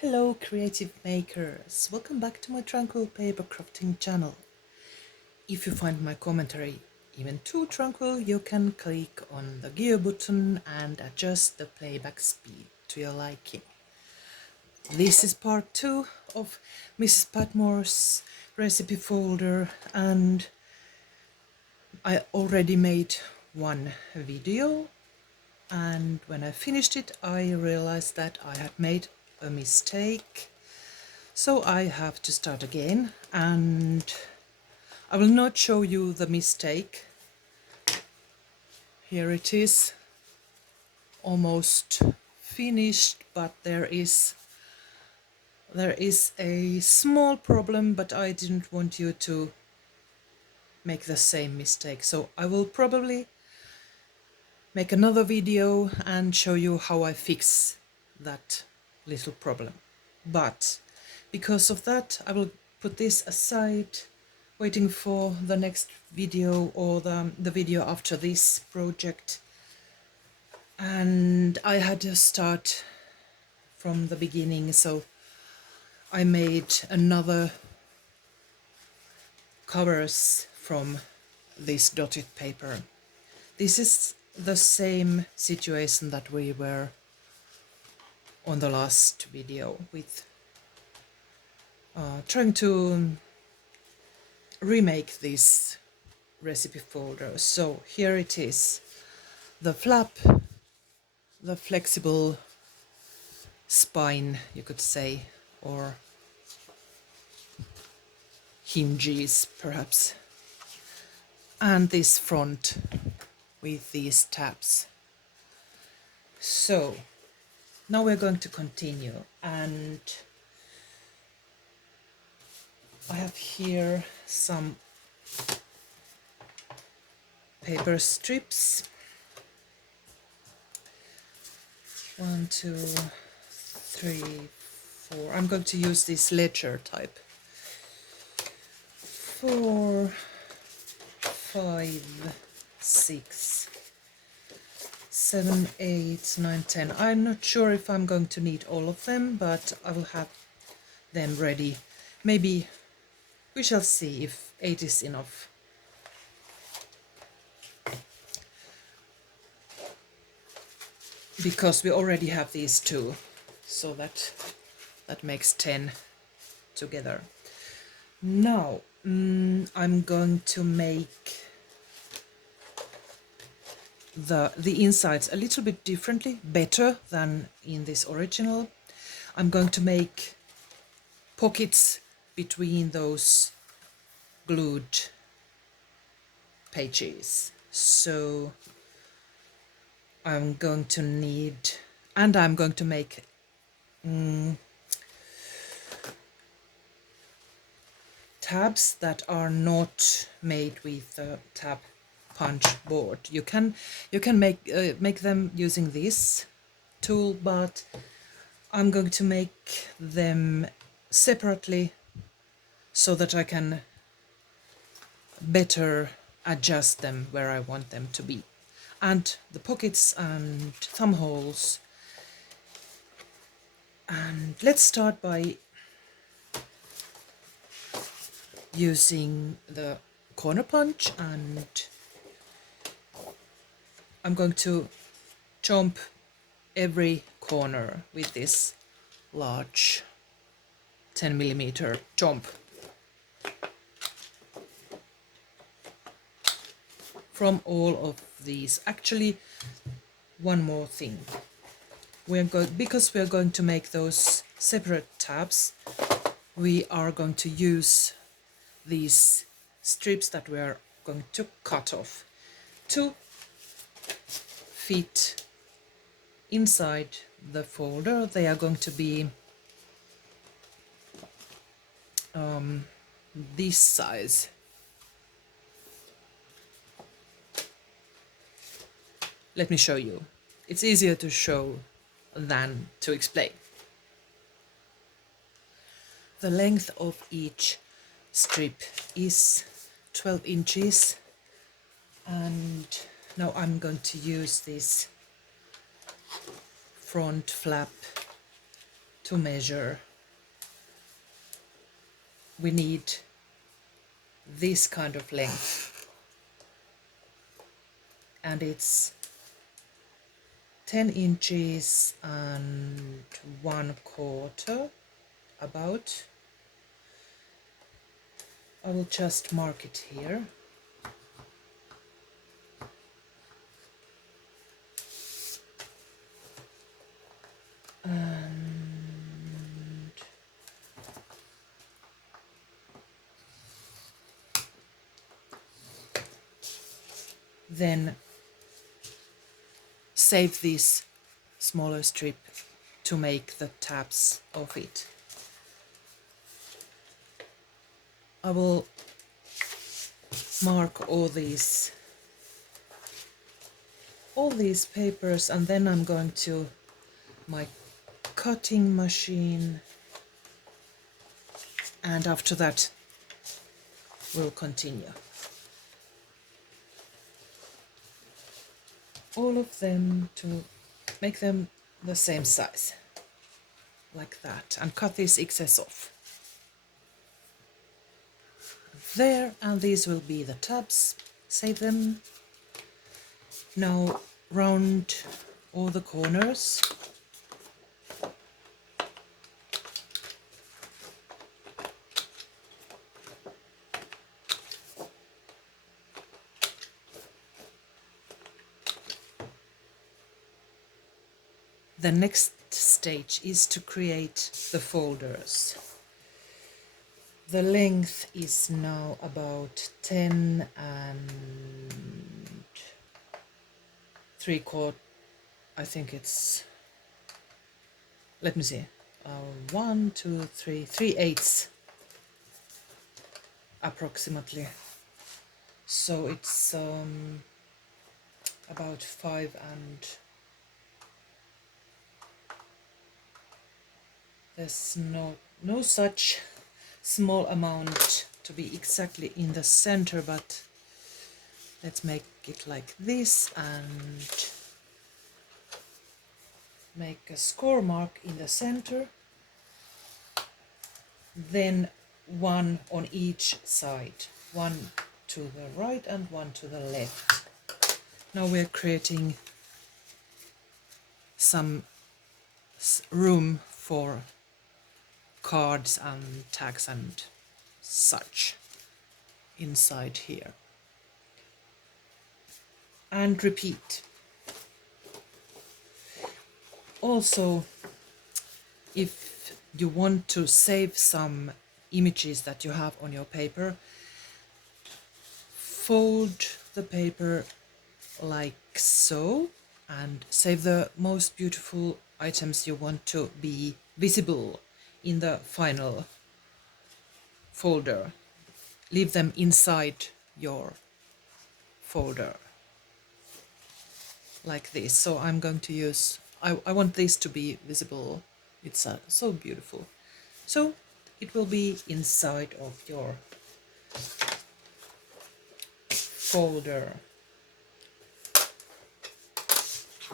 Hello creative makers, welcome back to my tranquil paper crafting channel. If you find my commentary even too tranquil, you can click on the gear button and adjust the playback speed to your liking. This is part 2 of Mrs. Patmore's recipe folder, and I already made one video, and when I finished it I realized that I had made a mistake. So I have to start again, and I will not show you the mistake. Here it is, almost finished, but there is a small problem, but I didn't want you to make the same mistake. So I will probably make another video and show you how I fix that little problem. But because of that, I will put this aside, waiting for the next video or the video after this project. And I had to start from the beginning, so I made another covers from this dotted paper. This is the same situation that we were on the last video with trying to remake this recipe folder. So here it is, the flap, the flexible spine, you could say, or hinges perhaps, and this front with these tabs. So now we're going to continue, and I have here some paper strips. 1, 2, 3, 4. I'm going to use this ledger type. 4, 5, 6, 7, 8, 9, 10. I'm not sure if I'm going to need all of them, but I will have them ready. Maybe we shall see if 8 is enough. Because we already have these two, so that makes 10 together. Now I'm going to make the insides a little bit differently, better than in this original. I'm going to make pockets between those glued pages. So I'm going to need, and I'm going to make tabs that are not made with the tab punch board. You can make them using this tool, but I'm going to make them separately so that I can better adjust them where I want them to be. And the pockets and thumb holes. And let's start by using the corner punch, and I'm going to chomp every corner with this large 10mm chomp. From all of these. Actually, one more thing. Because we are going to make those separate tabs, we are going to use these strips that we are going to cut off to fit inside the folder. They are going to be this size. Let me show you. It's easier to show than to explain. The length of each strip is 12 inches, and now I'm going to use this front flap to measure. We need this kind of length, and it's 10 inches and 1/4 about. I will just mark it here. And then save this smaller strip to make the tabs of it. I will mark all these papers, and then I'm going to my cutting machine, and after that we'll continue. All of them to make them the same size, like that, and cut this excess off. There, and these will be the tabs. Save them. Now round all the corners. The next stage is to create the folders. The length is now about 10 and 3/4. I think it's, let me see, 1, 2, 3, 3/8 approximately. So it's about 5 and there's no such small amount to be exactly in the center, but let's make it like this and make a score mark in the center, then one on each side, one to the right and one to the left. Now we're creating some room for cards and tags and such inside here. And repeat. Also, if you want to save some images that you have on your paper, fold the paper like so and save the most beautiful items you want to be visible in the final folder. Leave them inside your folder like this. So I'm going to use, I want this to be visible. It's so beautiful. So it will be inside of your folder.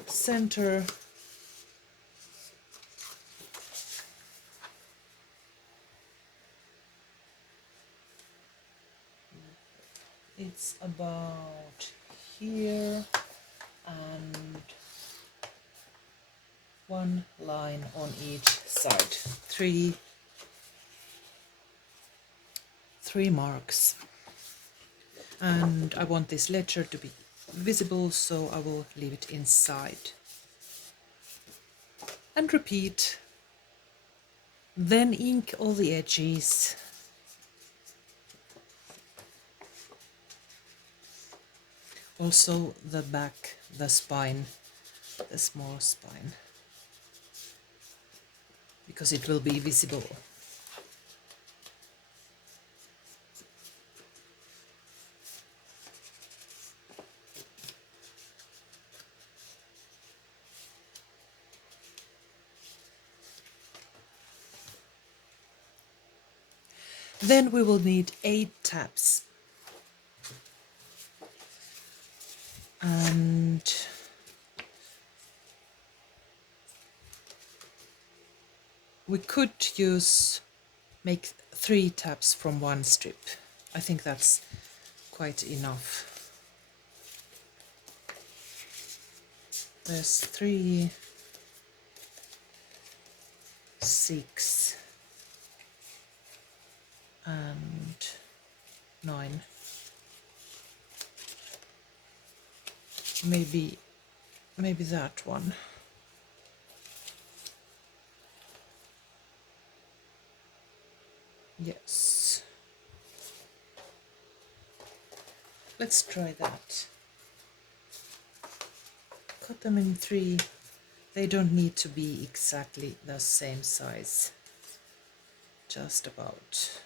Center. It's about here, and one line on each side. Three marks. And I want this ledger to be visible, so I will leave it inside. And repeat. Then ink all the edges. Also the back, the spine, the small spine, because it will be visible. Then we will need 8 tabs. And we could make 3 tabs from one strip. I think that's quite enough. There's 3, 6, and 9. Maybe that one. Yes. Let's try that. Cut them in 3. They don't need to be exactly the same size. Just about.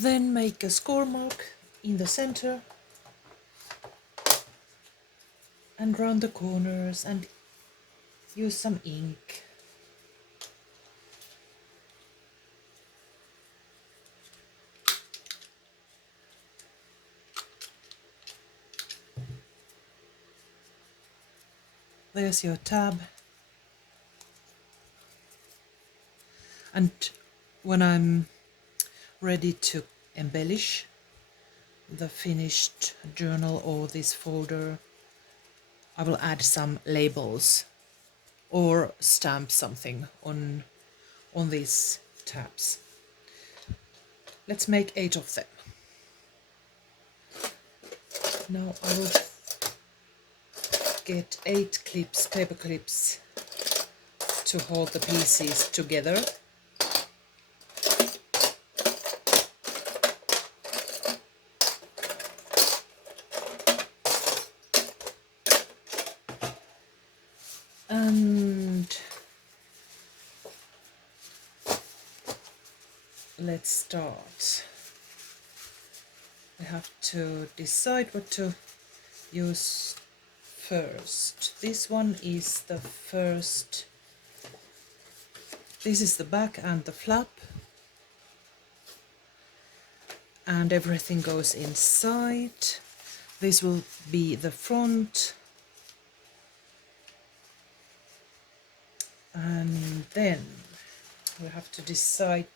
Then make a score mark in the center and round the corners and use some ink. There's your tab. And when I'm ready to embellish the finished journal or this folder, I will add some labels or stamp something on these tabs. Let's make 8 of them. Now I will get 8 clips, paper clips, to hold the pieces together. And let's start. I have to decide what to use first. This one is the first. This is the back and the flap. And everything goes inside. This will be the front. And then we have to decide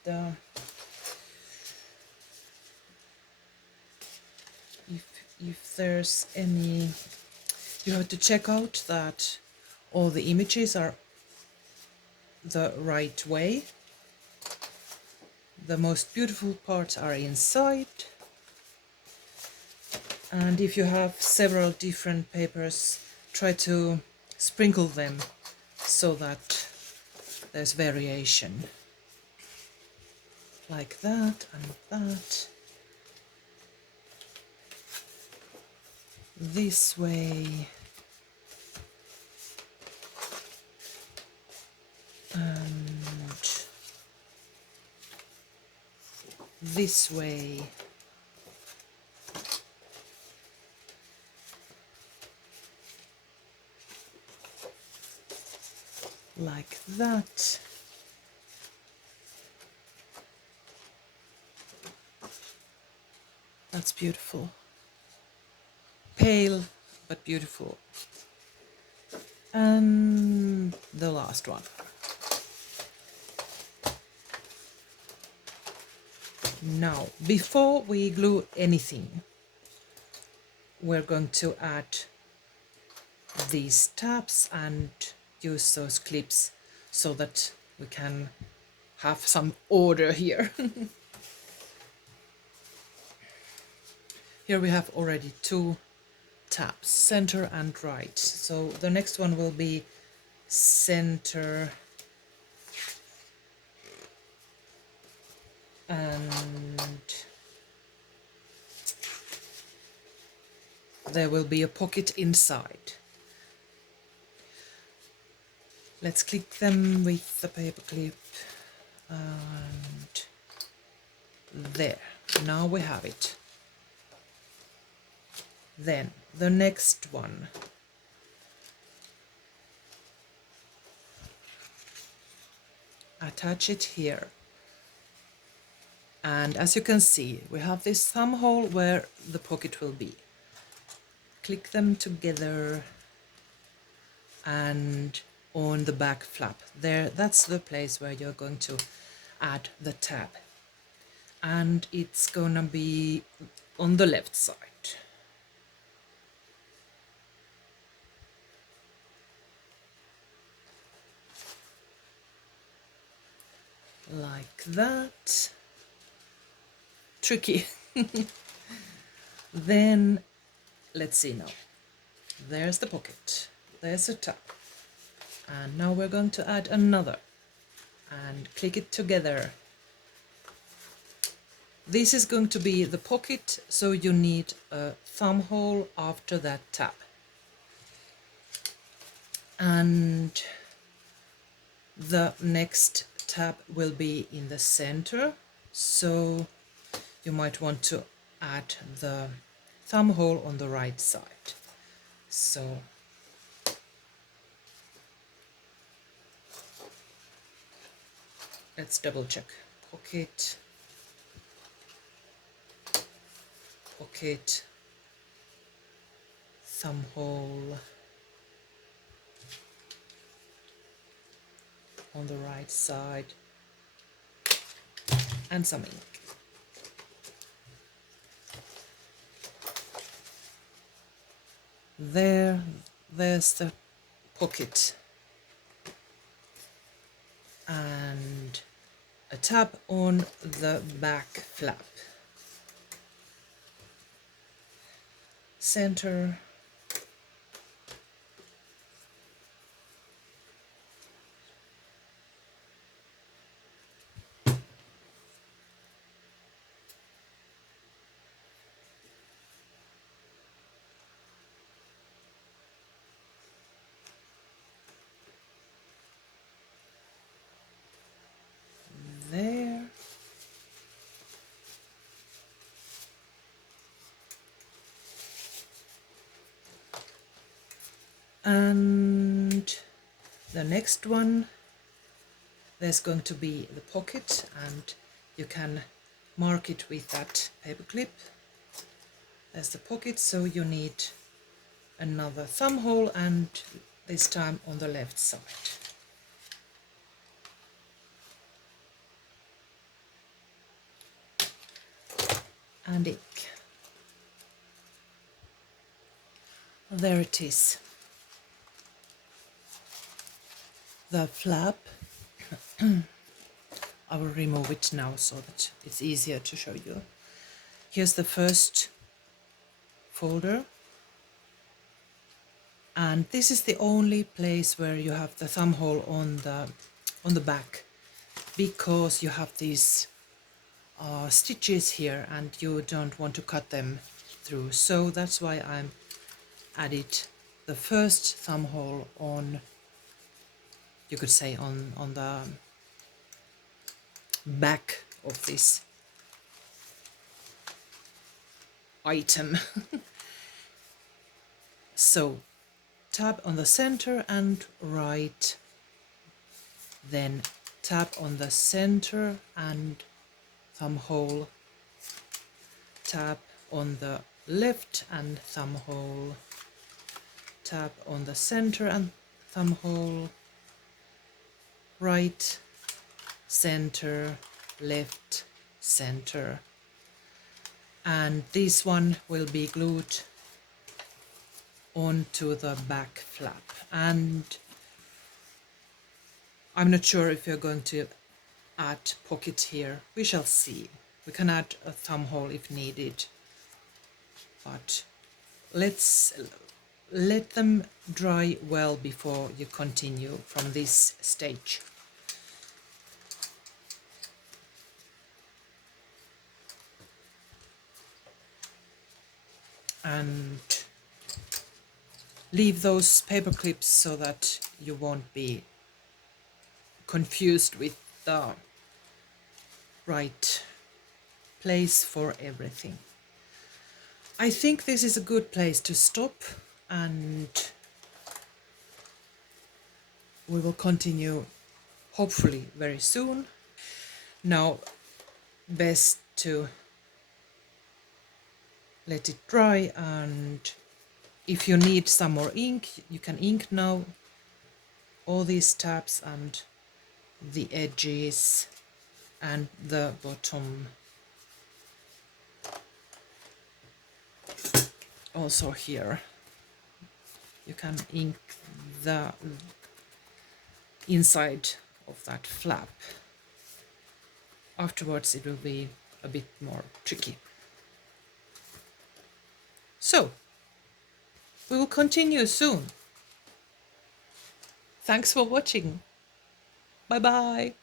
if there's any. You have to check out that all the images are the right way. The most beautiful parts are inside. And if you have several different papers, try to sprinkle them so that there's variation. Like that and that. This way. And this way. Like that. That's beautiful. Pale but beautiful. And the last one. Now, before we glue anything, we're going to add these tabs and use those clips so that we can have some order here. Here we have already 2 tabs, center and right. So the next one will be center and there will be a pocket inside. Let's click them with the paper clip and there. Now we have it. Then the next one attach it here. And as you can see, we have this thumb hole where the pocket will be. Click them together, and on the back flap there, that's the place where you're going to add the tab, and it's gonna be on the left side. Like that. Tricky. Then let's see now. There's the pocket, there's a tab, and now we're going to add another and click it together. This is going to be the pocket, so you need a thumb hole after that tab. And the next tab will be in the center, so you might want to add the thumb hole on the right side. So let's double check. Pocket, pocket, thumb hole on the right side, and some ink. There's the pocket, and a tab on the back flap. Center, there, and the next one, there's going to be the pocket, and you can mark it with that paper clip. There's the pocket, so you need another thumb hole, and this time on the left side. And ink. There it is. The flap. I will remove it now so that it's easier to show you. Here's the first folder, and this is the only place where you have the thumb hole on the back, because you have these stitches here and you don't want to cut them through, so that's why I'm added the first thumb hole on, you could say, on the back of this item. So tab on the center and right, then tab on the center and thumb hole, tab on the left and thumb hole, tab on the center and thumb hole, right, center, left, center, and this one will be glued onto the back flap. And I'm not sure if you're going to add pocket here. We shall see. We can add a thumb hole if needed, but let's let them dry well before you continue from this stage. And leave those paper clips so that you won't be confused with the right place for everything. I think this is a good place to stop, and we will continue hopefully very soon. Now, best to let it dry, and if you need some more ink, you can ink now all these tabs and the edges and the bottom. Also here you can ink the inside of that flap. Afterwards it will be a bit more tricky. So we will continue soon. Thanks for watching. Bye bye.